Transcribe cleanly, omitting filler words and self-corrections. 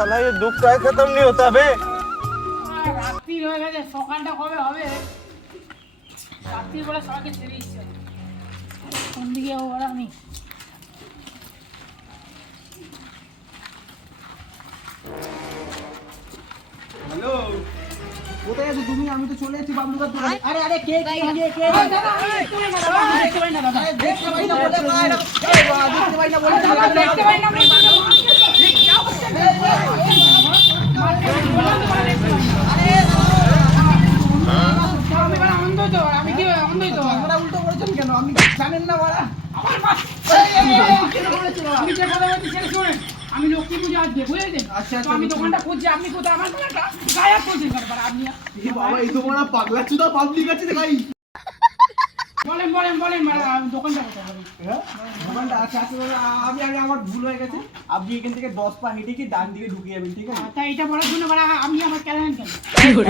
साला ये दुख का खत्म नहीं होता बे। রাত্রি হয়ে গেছে, সকালটা কবে হবে? রাত্রি বলে সবাইকে ছেড়ে দিচ্ছে। কোন দিকে ওরা আমি হ্যালো, কোথায় আছো তুমি? আমি তো চলে এসেছি বাবলুদার দোকানে। আরে আরে কে কে কে দাদা দেখতে পাই না, দাদা দেখতে পাই না, দাদা দেখতে পাই না বলে ভাই, দেখতে পাই না বলে দেখতে পাই না, আমি বড় অন্ধ তো, আমি কি অন্ধ তো? তোমরা উল্টো করেছেন কেন? আমি জানেন না বাড়া। আমার বাস আমি যে কথা বলছি সেটা শোনেন। আমি লক্ষ্মী পুজো আসবে, বুঝেছেন? আচ্ছা, তো আমি দোকানটা খুঁজছি, আপনি কোথায়? আমার দোকানটা গায়েব করছেন কেন আপনি? এই বাবা, এই তো বড় পাগলা চুদা পাবলিক আছে রে ভাই। বলেন বলেন বলেন, দোকানটা কোথায় বলেন? দোকানটা আছে আছে আমি আমার ভুল হয়ে গেছে। আপনি এখান থেকে 10 পা হেঁটে কি ডান দিকে ঢুকে যাবেন, ঠিক আছে? তাই এটা বলার জন্য আপনি আমার ক্যালেন্ডার কেন?